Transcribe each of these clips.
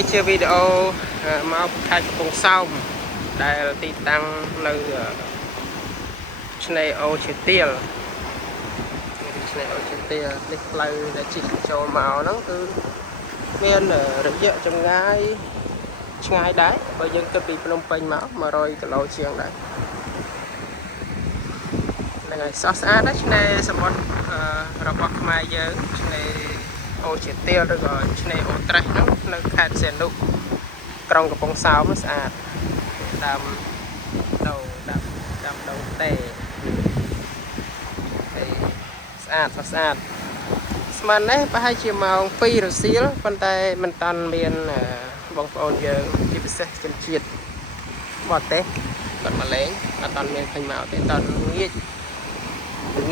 នេះជាវីដេអូមកខេត្តកំពង់សោមដែលទីតាំងនៅឆ្នេរអូឈើទាលឆ្នេរអូឈើទាលនេះផ្លូវដែលជិះចូលមកហ្នឹងគឺមានរយៈចម្ងាយឆ្ងាយដែរបើយើងគិតពីភ្នំពេញមក100 គីឡូជាងដែរហ្នឹងហើយសោះស្អាតណាស់ឆ្នេរសមុទ្ររបស់ខ្មែរយើងឆ្នេរអូឈើទាលឬក៏ឆ្នេរអូត្រេសហ្នឹងនៅខេត្តសៀននុក្រុងកំពង់សោមស្អាតដើមដូងទេហើយស្អាតស្មាននេះប្រហែលជាម៉ោង 2 រសៀលប៉ុន្តែមិនតាន់មានបងប្អូនយើងជាពិសេសជនជាតិបរទេសគាត់មកលេងអត់តាន់មានឃើញមកទេតាន់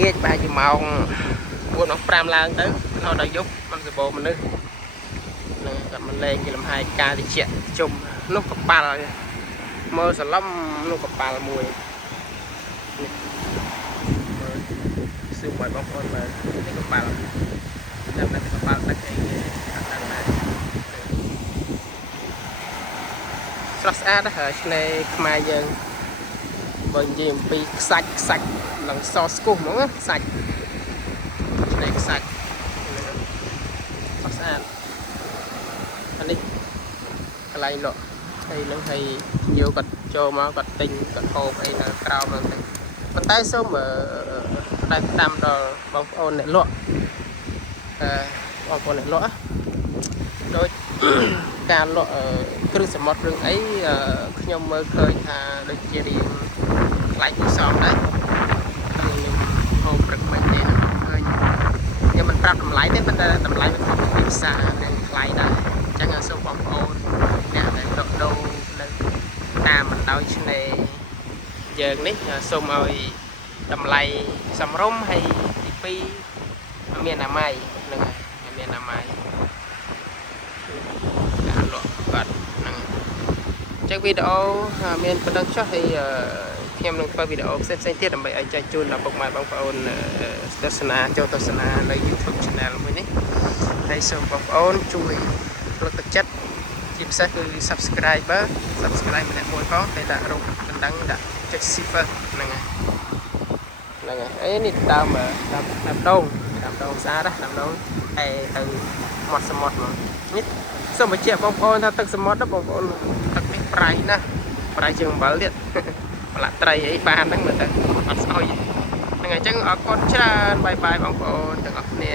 ងាកប្រហែលជាម៉ោង 4-5 ឡើងទៅដល់យប់មិនសបោមនុស្សនឹងគាត់មកលេងជាលំហែកាយតិចជុំនោះកប៉ាល់មើលសឡំនោះកប៉ាល់មួយនេះស៊ឺមកបងប្អូនមើលនេះកប៉ាល់ចាំតែកប៉ាល់ទឹកអីអត់ដឹងដែរស្រស់ស្អាតហើយឆ្នេរខ្មែរយើងបើនិយាយអំពីខ្សាច់នឹងសស្គុះហ្មងខ្សាច់ឆ្នេរខ្សាច់ស្អាតអានេះកន្លែងលក់អីហ្នឹងហើយយកគាត់ចូលមកគាត់ទិញគាត់ហូបអីនៅក្រៅហ្នឹងទៅប៉ុន្តែសូមតែតាមដល់បងប្អូនអ្នកលក់បងប្អូនអ្នកលក់ដូចការលក់គ្រឿងសមុទ្ររឿងអីខ្ញុំមើលឃើញថាដូចជារៀងថ្លៃពិសមដែរខ្ញុំហូបព្រឹកមិនទេឃើញខ្ញុំមិនប្រាប់តម្លៃទេប៉ុន្តែតម្លៃវាខុសពីផ្សារនិងថ្លៃដែរអញ្ចឹងសូមបងប្អូនអ្នកដែលលក់ដូរនៅតាមបណ្ដោយឆ្នេរយើងនេះសូមឲ្យតម្លៃសមរម្យហើយទី2មានអនាម័យហ្នឹងហើយមានអនាម័យការលក់គាត់ហ្នឹងអញ្ចឹងវីដេអូមានប៉ុណ្ណឹងចុះហើយខ្ញុំនឹងធ្វើវីដេអូផ្សេងទៀតដើម្បីឲ្យចែកជូនដល់ពុកម៉ែបងប្អូនទស្សនាចូលទស្សនានៅ YouTube Channel មួយនេះហើយសូមបងប្អូនជួយលើកទឹកចិត្តជាពិសេសគឺ Subscriber ម្នាក់មួយផងតែដាក់រូបកណ្ដឹងដាក់ចុច Cipher ហ្នឹងហើយអេនេះដើមដងស្អាតណាដើមដងហើយទៅមាត់សមុទ្រមកនេះសូមបញ្ជាក់បងប្អូនថាទឹកសមុទ្របងប្អូនទឹកនេះប្រៃណាស់ប្រៃជាងអំបិលទៀតប្រឡាក់ត្រីអីបានហ្នឹងមើលទៅអត់ស្អុយហ្នឹងហើយអញ្ចឹងអរគុណច្រើនបាយបងប្អូនទាំងអស់គ្នា